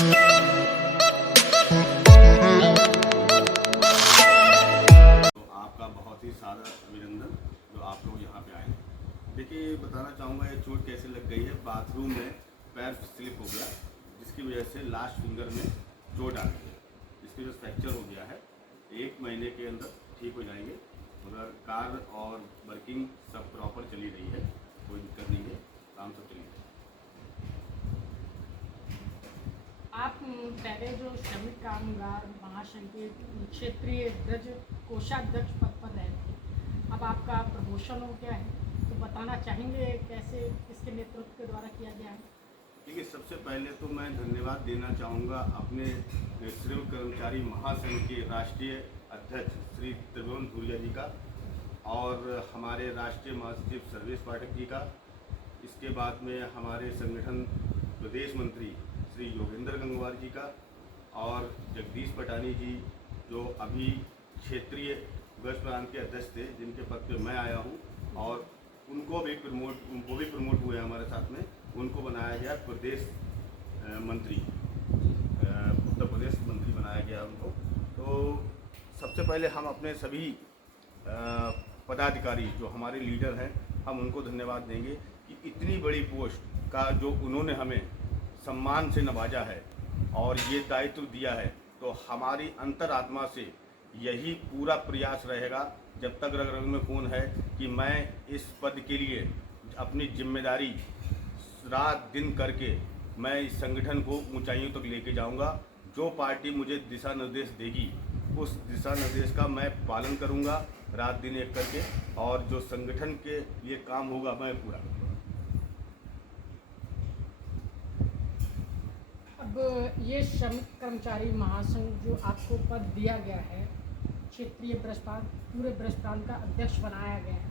आपका बहुत ही सारा अभिनंदन जो आप लोग यहाँ पे आए। देखिए, बताना चाहूँगा ये चोट कैसे लग गई है। बाथरूम में पैर स्लिप हो गया, जिसकी वजह से लास्ट फिंगर में चोट आ गई है, जिसकी वजह से फ्रैक्चर हो गया है। 1 महीने के अंदर ठीक हो जाएंगे, मगर कार और वर्किंग सब प्रॉपर चली रही है, कोई दिक्कत नहीं है, काम सब चली रही है। आप पहले जो श्रमिक कामगार महासंघ के क्षेत्रीय ब्रज कोषाध्यक्ष पद पर रहे थे, अब आपका प्रमोशन हो गया है, तो बताना चाहेंगे कैसे इसके नेतृत्व के द्वारा किया गया है? देखिए, सबसे पहले तो मैं धन्यवाद देना चाहूँगा अपने श्रमिक कर्मचारी महासंघ के राष्ट्रीय अध्यक्ष श्री त्रिभुवन धुरिया जी का और हमारे राष्ट्रीय महासचिव सर्वेश पाठक जी का। इसके बाद में हमारे संगठन प्रदेश मंत्री श्री योगेंद्र गंगवार जी का और जगदीश पटानी जी, जो अभी क्षेत्रीय ब्रज प्रांत के अध्यक्ष थे, जिनके पद पे मैं आया हूँ, और उनको भी प्रमोट हुए हमारे साथ में। उनको बनाया गया प्रदेश मंत्री, उत्तर प्रदेश मंत्री बनाया गया उनको। तो सबसे पहले हम अपने सभी पदाधिकारी जो हमारे लीडर हैं, हम उनको धन्यवाद देंगे कि इतनी बड़ी पोस्ट का जो उन्होंने हमें सम्मान से नवाजा है और ये दायित्व दिया है। तो हमारी अंतरात्मा से यही पूरा प्रयास रहेगा, जब तक रग रग में खून है, कि मैं इस पद के लिए अपनी जिम्मेदारी रात दिन करके मैं इस संगठन को ऊंचाइयों तक लेके जाऊंगा। जो पार्टी मुझे दिशा निर्देश देगी, उस दिशा निर्देश का मैं पालन करूंगा रात दिन एक करके, और जो संगठन के लिए काम होगा मैं पूरा करूँगा। अब ये श्रमिक कर्मचारी महासंघ जो आपको पद दिया गया है, क्षेत्रीय ब्रज प्रांत, पूरे ब्रज प्रांत का अध्यक्ष बनाया गया है,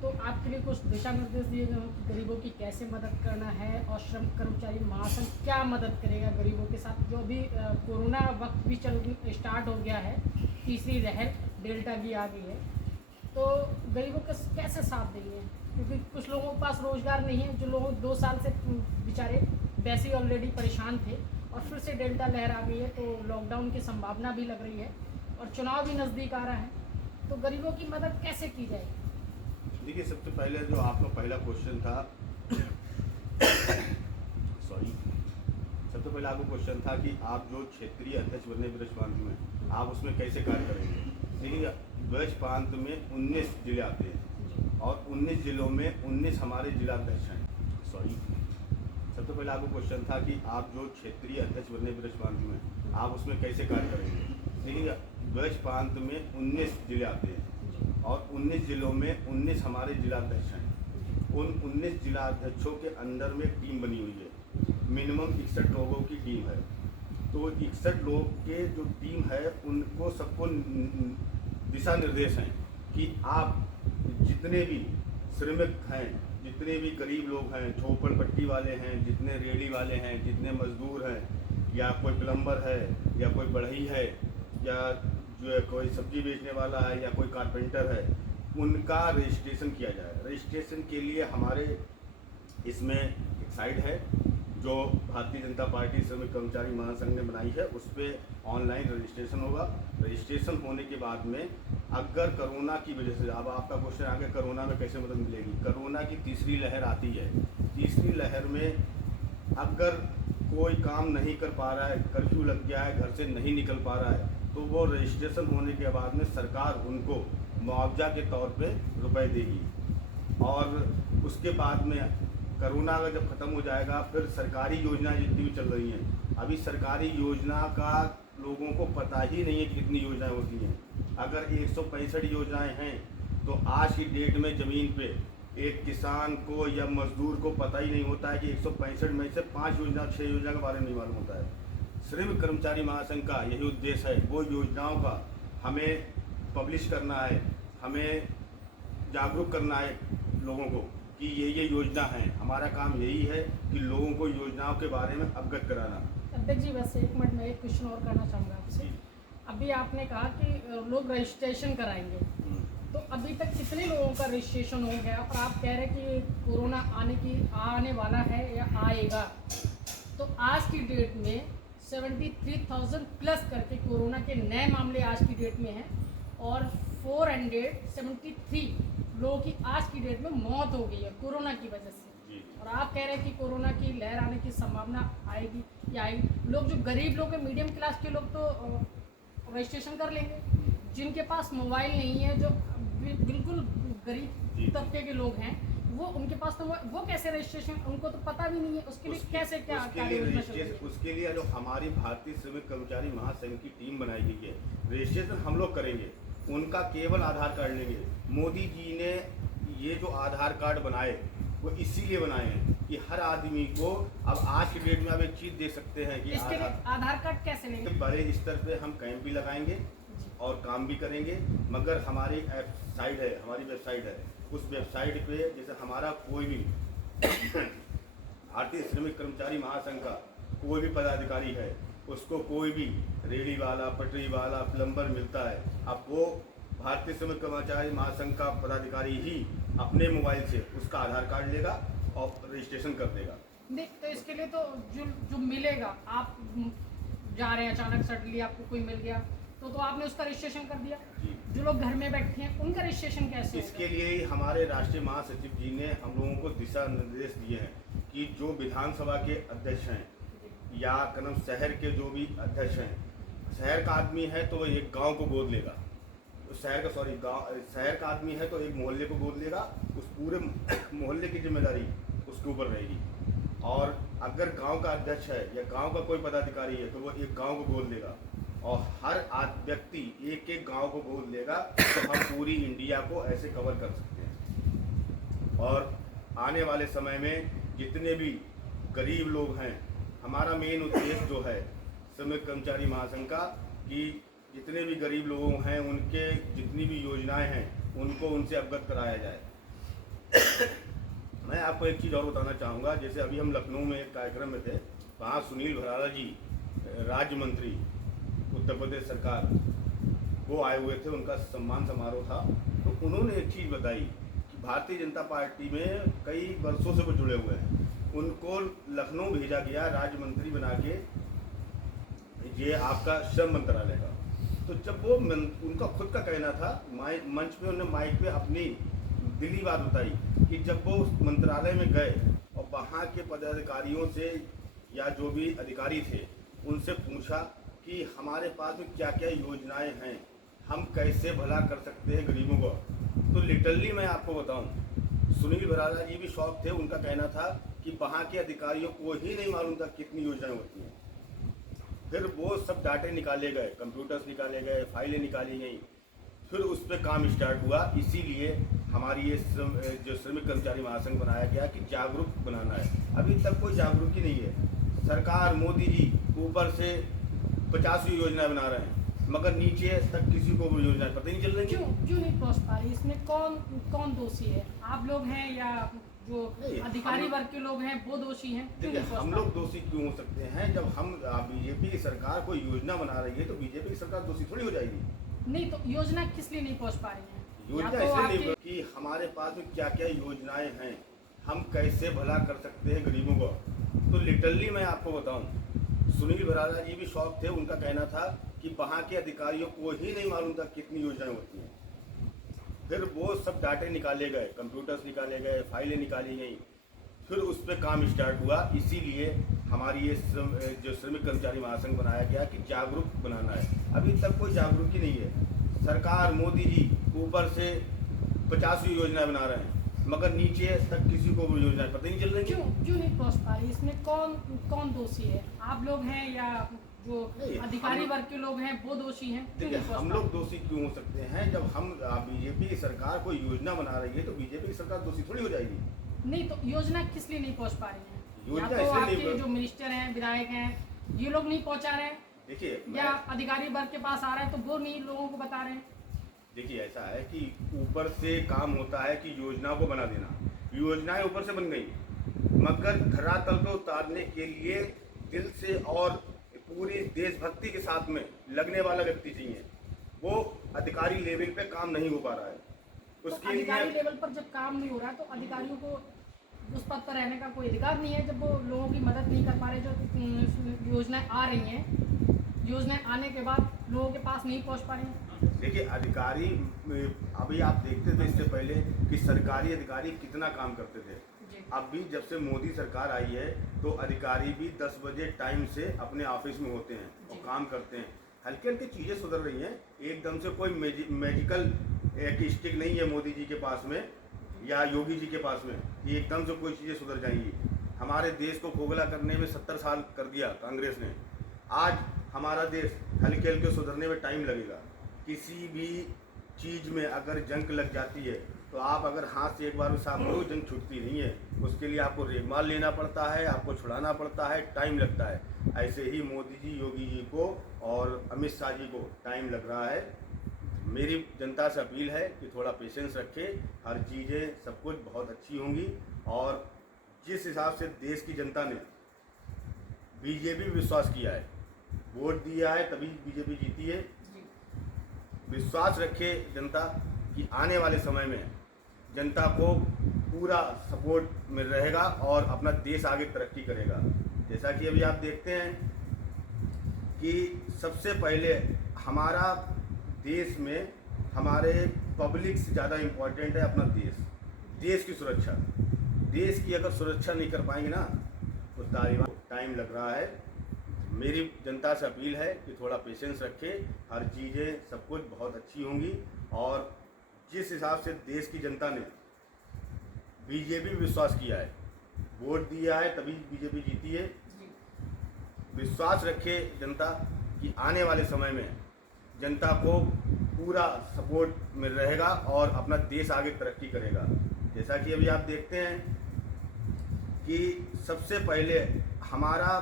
तो आपके लिए कुछ दिशा निर्देश दिए गए हैं कि गरीबों की कैसे मदद करना है, और श्रमिक कर्मचारी महासंघ क्या मदद करेगा गरीबों के साथ? जो अभी कोरोना वक्त भी स्टार्ट हो गया है, तीसरी लहर डेल्टा की आ गई है, तो गरीबों का कैसे साथ देंगे? क्योंकि कुछ लोगों के पास रोजगार नहीं है, जो लोग 2 साल से बेचारे वैसे ही ऑलरेडी परेशान थे, और फिर से डेल्टा लहर आ गई है, तो लॉकडाउन की संभावना भी लग रही है और चुनाव भी नज़दीक आ रहा है, तो गरीबों की मदद कैसे की जाएगी? देखिए, सबसे पहले जो आपका पहला क्वेश्चन था सबसे पहले आपको क्वेश्चन था कि आप जो क्षेत्रीय अध्यक्ष बने ब्रज प्रांत में, आप उसमें कैसे कार्य करेंगे। देखिए, ब्रज प्रांत में 19 जिले आते हैं और 19 जिलों में 19 हमारे जिलाध्यक्ष हैं। सबसे पहले आपको क्वेश्चन था कि आप जो क्षेत्रीय अध्यक्ष बने ब्रज प्रांत में, आप उसमें कैसे कार्य करेंगे। देखिए, ब्रज प्रांत में 19 जिले आते हैं और 19 जिलों में 19 हमारे जिलाध्यक्ष हैं। उन 19 जिलाध्यक्षों के अंदर में एक टीम बनी हुई है, मिनिमम 61 लोगों की टीम है। तो 61 लोग के जो टीम है, उनको सबको दिशा निर्देश हैं कि आप जितने भी श्रमिक हैं, जितने भी गरीब लोग हैं, झोपड़पट्टी वाले हैं, जितने रेहड़ी वाले हैं, जितने मजदूर हैं, या कोई प्लम्बर है, या कोई बढ़ई है, या जो है कोई सब्जी बेचने वाला है, या कोई कारपेंटर है, उनका रजिस्ट्रेशन किया जाए। रजिस्ट्रेशन के लिए हमारे इसमें एक साइट है जो भारतीय जनता पार्टी श्रमिक कर्मचारी महासंघ ने बनाई है, उस पर ऑनलाइन रजिस्ट्रेशन होगा। रजिस्ट्रेशन होने के बाद में अगर कोरोना की वजह से, अब आपका क्वेश्चन आ गया कोरोना में कैसे मदद मिलेगी। कोरोना की तीसरी लहर आती है, तीसरी लहर में अगर कोई काम नहीं कर पा रहा है, कर्फ्यू लग गया है, घर से नहीं निकल पा रहा है, तो वो रजिस्ट्रेशन होने के बाद में सरकार उनको मुआवजा के तौर पे रुपए देगी। और उसके बाद में कोरोना अगर जब ख़त्म हो जाएगा, फिर सरकारी योजना जितनी भी चल रही हैं, अभी सरकारी योजना का लोगों को पता ही नहीं है कि कितनी योजनाएं होती हैं। अगर 165 योजनाएं हैं, तो आज की डेट में ज़मीन पे एक किसान को या मजदूर को पता ही नहीं होता है कि 165 में से 5 योजना 6 योजना के बारे में नहीं मालूम होता है। श्रमिक कर्मचारी महासंघ का यही उद्देश्य है, वो योजनाओं का हमें पब्लिश करना है, हमें जागरूक करना है लोगों को कि ये योजना है। हमारा काम यही है कि लोगों को योजनाओं के बारे में अवगत कराना। अध्यक्ष जी, बस 1 मिनट में एक क्वेश्चन और करना चाहूँगा आपसे। अभी आपने कहा कि लोग रजिस्ट्रेशन कराएंगे, तो अभी तक कितने लोगों का रजिस्ट्रेशन हो गया, और आप कह रहे हैं कि कोरोना आने वाला है या आएगा, तो आज की डेट में 73,000 प्लस करके कोरोना के नए मामले आज की डेट में हैं और 473 लोगों की आज की डेट में मौत हो गई है कोरोना की वजह से। जी। और आप कह रहे हैं कि कोरोना की लहर आने की संभावना आएगी या आएगी। लोग जो गरीब लोग हैं, मीडियम क्लास के लोग तो रजिस्ट्रेशन कर लेंगे, जिनके पास मोबाइल नहीं है, जो बिल्कुल गरीब तबके के लोग हैं, वो उनके पास तो वो कैसे रजिस्ट्रेशन, उनको तो पता भी नहीं है उसके लिए कैसे क्या कार्य योजना चल रही है। उसके लिए जो हमारी भारतीय श्रमिक कर्मचारी महासंघ की टीम बनाई गई है, रजिस्ट्रेशन हम लोग करेंगे, उनका केवल आधार कार्ड लेंगे। मोदी जी ने ये जो आधार कार्ड बनाए वो इसीलिए बनाए हैं कि हर आदमी को, अब आज की डेट में आप एक चीज़ देख सकते हैं कि इसके लिए आधार कार्ड कैसे लेंगे? बड़े स्तर पे हम कैंप भी लगाएंगे और काम भी करेंगे, मगर हमारी वेबसाइट है, हमारी वेबसाइट है, उस वेबसाइट पे जैसे हमारा कोई भी भारतीय श्रमिक कर्मचारी महासंघ का कोई भी पदाधिकारी है, उसको कोई भी रेहड़ी वाला, पटरी वाला, प्लम्बर मिलता है, अब वो भारतीय श्रमिक कर्मचारी महासंघ का पदाधिकारी ही अपने मोबाइल से उसका आधार कार्ड लेगा और रजिस्ट्रेशन कर देगा। नहीं तो इसके लिए तो जो मिलेगा, आप जा रहे हैं अचानक सडनली आपको कोई मिल गया तो आपने उसका रजिस्ट्रेशन कर दिया। जी। जो लोग घर में बैठे हैं उनका रजिस्ट्रेशन कैसे होगा? इसके लिए ही हमारे राष्ट्रीय महासचिव जी ने हम लोगों को दिशा निर्देश दिए हैं कि जो विधानसभा के अध्यक्ष हैं या कदम शहर के जो भी अध्यक्ष हैं, शहर का आदमी है तो वो एक गांव को गोद लेगा, शहर का आदमी है तो एक मोहल्ले को गोद लेगा, उस पूरे मोहल्ले की जिम्मेदारी उसके ऊपर रहेगी। और अगर गांव का अध्यक्ष है या गांव का कोई पदाधिकारी है तो वो एक गांव को गोद लेगा और हर व्यक्ति एक एक गांव को गोद लेगा, तो हम पूरी इंडिया को ऐसे कवर कर सकते हैं। और आने वाले समय में जितने भी गरीब लोग हैं, हमारा मेन उद्देश्य जो है श्रमिक कर्मचारी महासंघ का, कि जितने भी गरीब लोग हैं उनके जितनी भी योजनाएं हैं उनको उनसे अवगत कराया जाए। मैं आपको एक चीज़ और बताना चाहूँगा, जैसे अभी हम लखनऊ में एक कार्यक्रम में थे, वहाँ सुनील भराला जी राज्य मंत्री उत्तर प्रदेश सरकार, वो आए हुए थे, उनका सम्मान समारोह था, तो उन्होंने एक चीज़ बताई कि भारतीय जनता पार्टी में कई वर्षों से वो जुड़े हुए हैं, उनको लखनऊ भेजा गया राज्य मंत्री बना के, ये आपका श्रम मंत्रालय का। तो जब वो उनका खुद का कहना था, मंच पे उन्होंने माइक पे अपनी दिली बात बताई कि जब वो उस मंत्रालय में गए और वहाँ के पदाधिकारियों से या जो भी अधिकारी थे उनसे पूछा कि हमारे पास में क्या क्या योजनाएं हैं, हम कैसे भला कर सकते हैं गरीबों को, तो लिटरली मैं आपको बताऊं, सुनील भराला जी भी शौक थे, उनका कहना था कि वहाँ के अधिकारियों को ही नहीं मालूम था कितनी योजनाएं होती हैं। फिर वो सब डाटे निकाले गए, कंप्यूटर्स निकाले गए, फाइलें निकाली गई, फिर उस पर काम स्टार्ट हुआ। इसीलिए हमारी ये जो श्रमिक कर्मचारी महासंघ बनाया गया कि जागरूक बनाना है। अभी तक कोई जागरूक ही नहीं है। सरकार मोदी जी ऊपर से 50 योजनाएं बना रहे हैं, मगर नीचे तक किसी को वो योजनाएं पता ही नहीं चल रही। क्यों नहीं पहुंच पा रही? इसमें कौन दोषी है? आप लोग हैं या जो अधिकारी वर्ग के लोग हैं वो दोषी हैं? देखिए, हम लोग दोषी क्यों हो सकते हैं? जब हम बीजेपी की सरकार कोई योजना बना रही है तो बीजेपी की सरकार दोषी थोड़ी हो जाएगी। नहीं तो योजना किस लिए नहीं पहुंच पा रही है? योजना तो इसलिए नहीं कि हमारे पास में क्या क्या योजनाएं हैं, हम कैसे भला कर सकते हैं गरीबों को। तो लिटरली मैं आपको बताऊं, सुनील भराला जी भी शौक थे, उनका कहना था कि वहाँ के अधिकारियों को ही नहीं मालूम था कितनी योजनाएं होती हैं। फिर वो सब डाटे निकाले गए, कंप्यूटर्स निकाले गए, फाइलें निकाली गई, फिर उस पर काम स्टार्ट हुआ। इसीलिए हमारी ये जो श्रमिक कर्मचारी महासंघ बनाया गया कि जागरूक बनाना है। अभी तक कोई जागरूक ही नहीं है। सरकार मोदी जी ऊपर से 50 योजनाएं बना रहे हैं, मगर नीचे तक किसी को वो योजनाएं पता ही नहीं चल रही। क्यों नहीं पहुंच पा रही? इसमें कौन दोषी है? आप लोग हैं या जो अधिकारी वर्ग के लोग हैं वो दोषी हैं? देखिए, हम लोग दोषी क्यों हो सकते हैं? जब हम बीजेपी की सरकार कोई योजना बना रही है तो बीजेपी की सरकार दोषी थोड़ी हो जाएगी। नहीं तो योजना किस लिए नहीं पहुंच पा रही है? योजना या तो आपके जो मिनिस्टर हैं, विधायक हैं, ये लोग नहीं पहुंचा रहे हैं, देखिए, या अधिकारी वर्ग के पास आ रहा है तो वो नहीं लोगों को बता रहे हैं। देखिए, ऐसा है कि ऊपर से काम होता है कि योजना को बना देना, योजनाएं ऊपर से बन गई, मगर धरातल पे उतारने के लिए दिल से और पूरी देशभक्ति के साथ में लगने वाला व्यक्ति चाहिए। वो अधिकारी लेवल पे काम नहीं हो पा रहा है। उसके तो अधिकारी लेवल पर जब काम नहीं हो रहा है तो अधिकारियों को उस पद पर रहने का कोई अधिकार नहीं है जब वो लोगों की मदद नहीं कर पा रहे। जो योजनाएं आ रही हैं, योजनाएं आने के बाद लोगों के पास नहीं पहुंच पा रही हैं। देखिए अधिकारी अभी आप देखते थे इससे पहले कि सरकारी अधिकारी कितना काम करते थे। जी अब भी जब से मोदी सरकार आई है तो अधिकारी भी 10 बजे टाइम से अपने ऑफिस में होते हैं और जी। काम करते हैं। हल्की हल्की चीज़ें सुधर रही हैं, एकदम से कोई मैजिकल एक स्टिक नहीं है मोदी जी के पास में या योगी जी के पास में कि एकदम से कोई चीज़ें सुधर जाएंगी। हमारे देश को खोखला करने में 70 साल कर दिया कांग्रेस ने। आज हमारा देश हल्के हल्के सुधरने में टाइम लगेगा। किसी भी चीज़ में अगर जंग लग जाती है तो आप अगर हाथ से एक बार में साफ करो, जंग छूटती नहीं है। उसके लिए आपको रेगमाल लेना पड़ता है, आपको छुड़ाना पड़ता है, टाइम लगता है। ऐसे ही मोदी जी, योगी जी को और अमित शाह जी को टाइम लग रहा है। मेरी जनता से अपील है कि थोड़ा पेशेंस रखें, हर चीज़ें सब कुछ बहुत अच्छी होंगी। और जिस हिसाब से देश की जनता ने बीजेपी विश्वास किया है, वोट दिया है, तभी बीजेपी जीती है। जी विश्वास रखे जनता कि आने वाले समय में जनता को पूरा सपोर्ट मिल रहेगा और अपना देश आगे तरक्की करेगा। जैसा कि अभी आप देखते हैं कि सबसे पहले हमारा देश में हमारे पब्लिक से ज़्यादा इम्पोर्टेंट है अपना देश की सुरक्षा। देश की अगर सुरक्षा नहीं कर पाएंगे ना तो तालिबान को टाइम लग रहा है। मेरी जनता से अपील है कि थोड़ा पेशेंस रखें, हर चीज़ें सब कुछ बहुत अच्छी होंगी। और जिस हिसाब से देश की जनता ने बीजेपी विश्वास किया है, वोट दिया है, तभी बीजेपी जीती है। जी विश्वास रखे जनता कि आने वाले समय में जनता को पूरा सपोर्ट मिल रहेगा और अपना देश आगे तरक्की करेगा। जैसा कि अभी आप देखते हैं कि सबसे पहले हमारा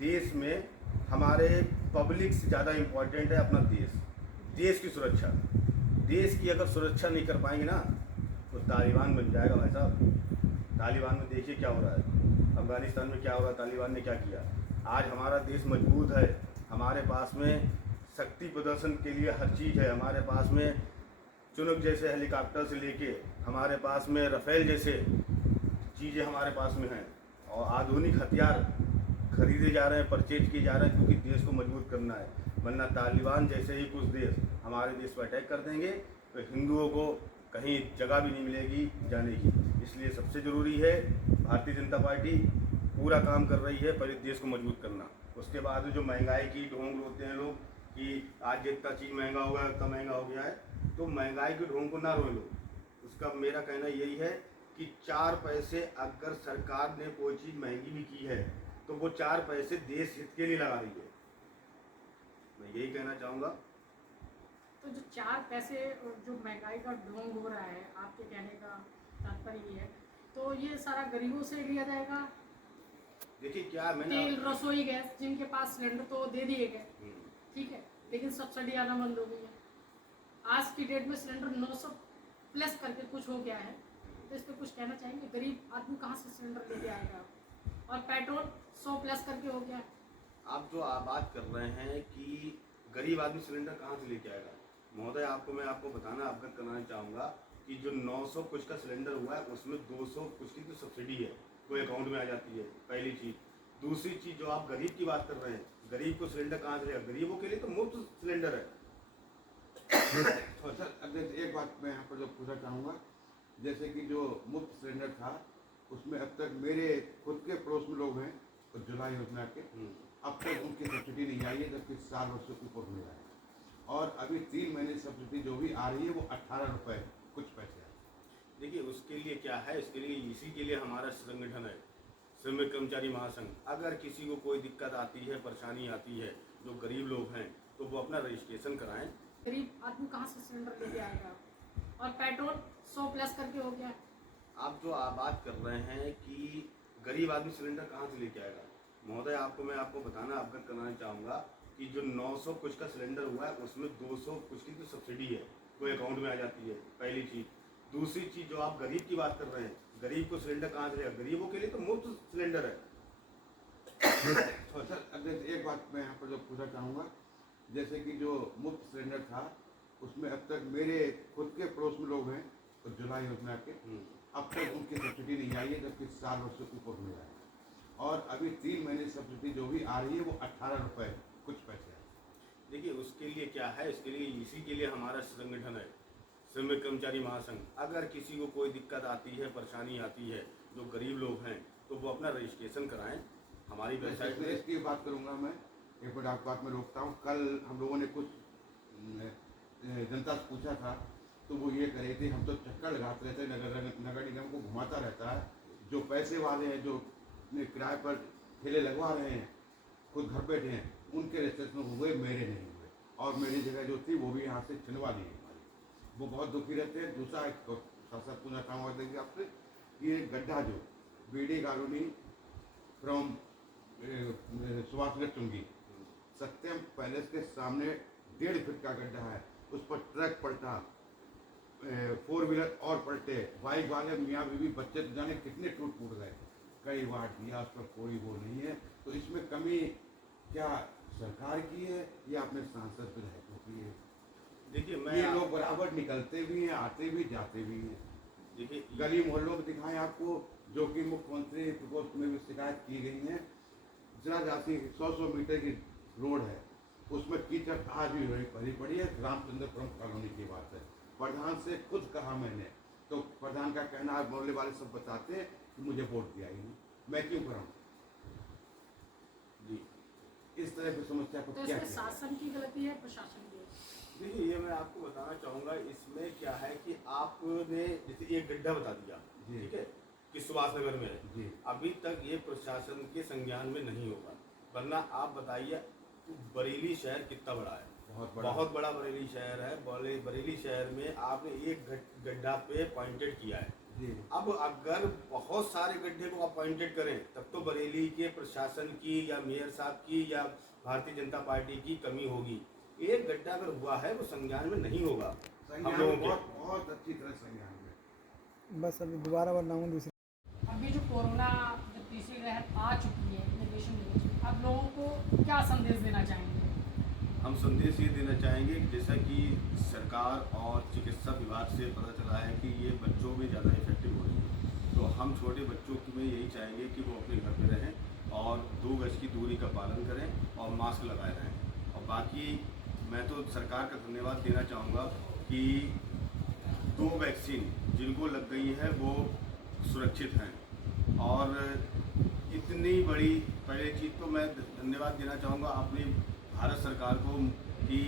देश में हमारे पब्लिक से ज़्यादा इम्पोर्टेंट है अपना देश की सुरक्षा। देश की अगर सुरक्षा नहीं कर पाएंगे ना तो तालिबान बन जाएगा भाई साहब। तालिबान में देखिए क्या हो रहा है, अफगानिस्तान में क्या हो रहा है, तालिबान ने क्या किया। आज हमारा देश मजबूत है, हमारे पास में शक्ति प्रदर्शन के लिए हर चीज़ है। हमारे पास में चुनुक जैसे हेलीकॉप्टर से लेके हमारे पास में राफेल जैसे चीज़ें हमारे पास में हैं और आधुनिक हथियार खरीदे जा रहे हैं, परचेज किए जा रहे हैं, क्योंकि देश को मजबूत करना है। वरना तालिबान जैसे ही कुछ देश हमारे देश पर अटैक कर देंगे तो हिंदुओं को कहीं जगह भी नहीं मिलेगी जाने की। इसलिए सबसे ज़रूरी है भारतीय जनता पार्टी पूरा काम कर रही है पहले देश को मजबूत करना। उसके बाद जो महंगाई की ढोंग होते हैं लोग कि आज जितना चीज़ महंगा हो गया उतना महंगा हो गया है, तो महंगाई के ढोंग को ना रोए लोग। उसका मेरा कहना यही है कि 4 पैसे अगर सरकार ने कोई चीज़ महंगी भी की है तो वो 4 पैसे देश हित के लिए लगा रही है। मैं यही कहना चाहूँगा। तो जो 4 पैसे जो महंगाई का ढोंग हो रहा है, आपके कहने का तात्पर्य ये है, तो ये सारा गरीबों से लिया जाएगा। देखिए क्या मैंने तेल, रसोई गैस, जिनके पास सिलेंडर तो दे दिए गए, ठीक है, लेकिन सब्सिडी आना बंद हो गई है। आज की डेट में सिलेंडर 900 प्लस करके कुछ हो गया है, तो इस पर कुछ कहना चाहेंगे? गरीब आदमी कहाँ से सिलेंडर लेके आएगा? और पेट्रोल 100 प्लस करके हो गया। आप जो बात कर रहे हैं कि गरीब आदमी सिलेंडर कहाँ से लेके आएगा, महोदय मैं आपको बताना अवगत कराना चाहूँगा कि जो 900 कुछ का सिलेंडर हुआ है उसमें 200 कुछ की तो सब्सिडी है, वो अकाउंट में आ जाती है, पहली चीज़। दूसरी चीज़ जो आप गरीब की बात कर रहे हैं, गरीब को सिलेंडर कहाँ से लेगा? गरीबों के लिए तो मुफ्त सिलेंडर है। तो सर अगर एक बात मैं यहाँ पर जो पूछना चाहूँगा, जैसे कि जो मुफ्त सिलेंडर था उसमें अब तक मेरे खुद के पड़ोस में लोग हैं उज्ज्वला योजना के, अब तक उनकी सब्सिडी नहीं आई है, जबकि 4 वर्ष से ऊपर हो रहा है। और अभी 3 महीने सब्सिडी जो भी आ रही है वो 18 रुपये कुछ पैसे है। देखिए उसके लिए क्या है, इसके लिए इसी के लिए हमारा संगठन है श्रमिक कर्मचारी महासंघ। अगर किसी को कोई दिक्कत आती है, परेशानी आती है, जो गरीब लोग हैं तो वो अपना रजिस्ट्रेशन कराएं। गरीब आदमी कहाँ से सिलेंडर लेके आएगा? और पेट्रोल 100 प्लस करके हो गया। आप जो बात कर रहे हैं कि गरीब आदमी सिलेंडर कहाँ से लेके आएगा, महोदय मैं आपको बताना अवगत कराना चाहूँगा कि जो 900 कुछ का सिलेंडर हुआ है उसमें 200 कुछ की तो सब्सिडी है, वो अकाउंट में आ जाती है, पहली चीज़। दूसरी चीज़ जो आप गरीब की बात कर रहे हैं, गरीब को सिलेंडर कहाँ से लेगा? गरीबों के लिए तो मुफ्त सिलेंडर है। तो सर अगर एक बात मैं यहाँ पर जो पूछना चाहूँगा, जैसे कि जो मुफ्त सिलेंडर था उसमें अब तक मेरे खुद के पड़ोस में लोग हैं उज्ज्वला योजना के, अब तक उनकी सब्सिडी नहीं आई है, जबकि 4 वर्ष से ऊपर मिला है। और अभी 3 महीने सब्सिडी जो भी आ रही है वो 18 रुपये कुछ पैसे है। देखिए उसके लिए क्या है, इसके लिए इसी के लिए हमारा संगठन है श्रमिक कर्मचारी महासंघ। अगर किसी को कोई दिक्कत आती है, परेशानी आती है, जो गरीब लोग हैं, तो वो अपना रजिस्ट्रेशन कराएं हमारी वेबसाइट में। पे। इसकी बात करूंगा मैं, एक मिनट आपकी बात में रोकता हूँ। कल हम लोगों ने कुछ जनता से पूछा था, तो वो ये कह रहे थे हम तो चक्कर लगाते रहते हैं, नगर निगम को घुमाता रहता है। जो पैसे वाले हैं, जो किराए पर ठेले लगवा रहे हैं, खुद घर बैठे हैं, उनके रजिस्ट्रेशन हुए, मेरे नहीं हुए। और मेरी जगह जो थी वो भी यहाँ से छिनवा दी हमारी। वो बहुत दुखी रहते हैं। दूसरा एक साथ पूछना चाहूँगा देखिए आपसे, ये गड्ढा जो BD colony from Subhash Nagar चुंगी सत्यम पैलेस के सामने 1.5 फीट का गड्ढा है। उस पर ट्रक पलटा, 4 व्हीलर और पलटे, बाइक वाले मियाँ बीवी बच्चे तो जाने कितने टूट फूट गए। कई बार दिया, उस पर कोई वो नहीं है। तो इसमें कमी क्या सरकार की है या अपने सांसद विधायकों की है? देखिए ये लोग बराबर निकलते भी हैं, आते भी जाते भी हैं। देखिए गली मोहल्लों में दिखाएं आपको, जो कि मुख्यमंत्री प्रकोष्ठ में भी शिकायत की गई है। जरा जाती 100 मीटर की रोड है, उसमें कीचड़ आज भी भरी पड़ी है। रामचंद्रपुरम कॉलोनी की बात है। प्रधान से खुद कहा मैंने, तो प्रधान का कहना है, मोहल्ले वाले सब बताते हैं कि मुझे वोट दिया ही नहीं, मैं क्यों कराऊं? जी इस तरह की समस्या को तो क्या इसमें किया? शासन की गलती है, प्रशासन की? देखिए ये मैं आपको बताना चाहूँगा, इसमें क्या है कि आपने जैसे एक गड्ढा बता दिया, जी। ठीक है, कि सुभाष नगर में है। जी। अभी तक ये प्रशासन के संज्ञान में नहीं होगा। वरना आप बताइए बरेली शहर कितना बड़ा है? बहुत बड़ा बरेली शहर है। बरेली शहर में आपने एक गड्ढा पे पॉइंटेड किया है। जी। अब अगर बहुत सारे गड्ढे को आप पॉइंटेड करें, तब तो बरेली के प्रशासन की या मेयर साहब की या भारतीय जनता पार्टी की कमी होगी। एक गड्ढा अगर हुआ है वो संज्ञान में नहीं होगा। हम लोगों के बहुत अच्छी तरह संज्ञान में। बस अभी दोबारा बनाऊंगा दूसरी। अभी जो कोरोना जब तीसरी लहर आ चुकी है निर्देशन में, आप लोगों को क्या संदेश देना चाहेंगे? हम संदेश ये देना चाहेंगे कि जैसा कि सरकार और चिकित्सा विभाग से पता चला है कि ये बच्चों में ज़्यादा इफेक्टिव हो रही है, तो हम छोटे बच्चों में यही चाहेंगे कि वो अपने घर पे रहें और 2 गज की दूरी का पालन करें और मास्क लगाए रहें। और बाकी मैं तो सरकार का धन्यवाद देना चाहूँगा कि 2 वैक्सीन जिनको लग गई है वो सुरक्षित हैं। और इतनी बड़ी पहली चीज़ तो मैं धन्यवाद देना चाहूँगा अपनी भारत सरकार को कि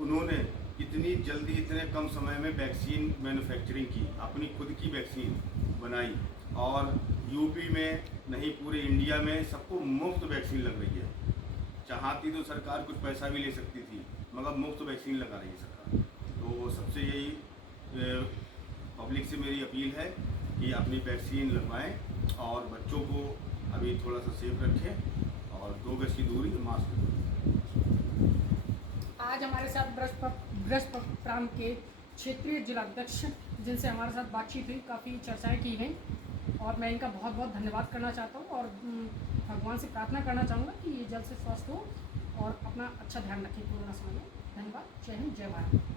उन्होंने इतनी जल्दी इतने कम समय में वैक्सीन मैन्युफैक्चरिंग की, अपनी खुद की वैक्सीन बनाई और यूपी में नहीं पूरे इंडिया में सबको मुफ्त वैक्सीन लग रही है। चाहती तो सरकार कुछ पैसा भी ले सकती थी, मगर मुफ्त वैक्सीन लगा रही है सरकार। तो सबसे यही पब्लिक से मेरी अपील है कि अपनी वैक्सीन लगवाएं और बच्चों को अभी थोड़ा सा सेफ रखें और 2 गज की दूरी, मास्क। आज हमारे साथ ब्रज प्रांत के क्षेत्रीय जिलाध्यक्ष जिनसे हमारे साथ बातचीत हुई, काफ़ी चर्चाएं की गई और मैं इनका बहुत बहुत धन्यवाद करना चाहता हूं और भगवान से प्रार्थना करना चाहूँगा कि ये जल्द से स्वस्थ हो और अपना अच्छा ध्यान रखें कोरोना समय में। धन्यवाद। जय हिंद, जय भारत।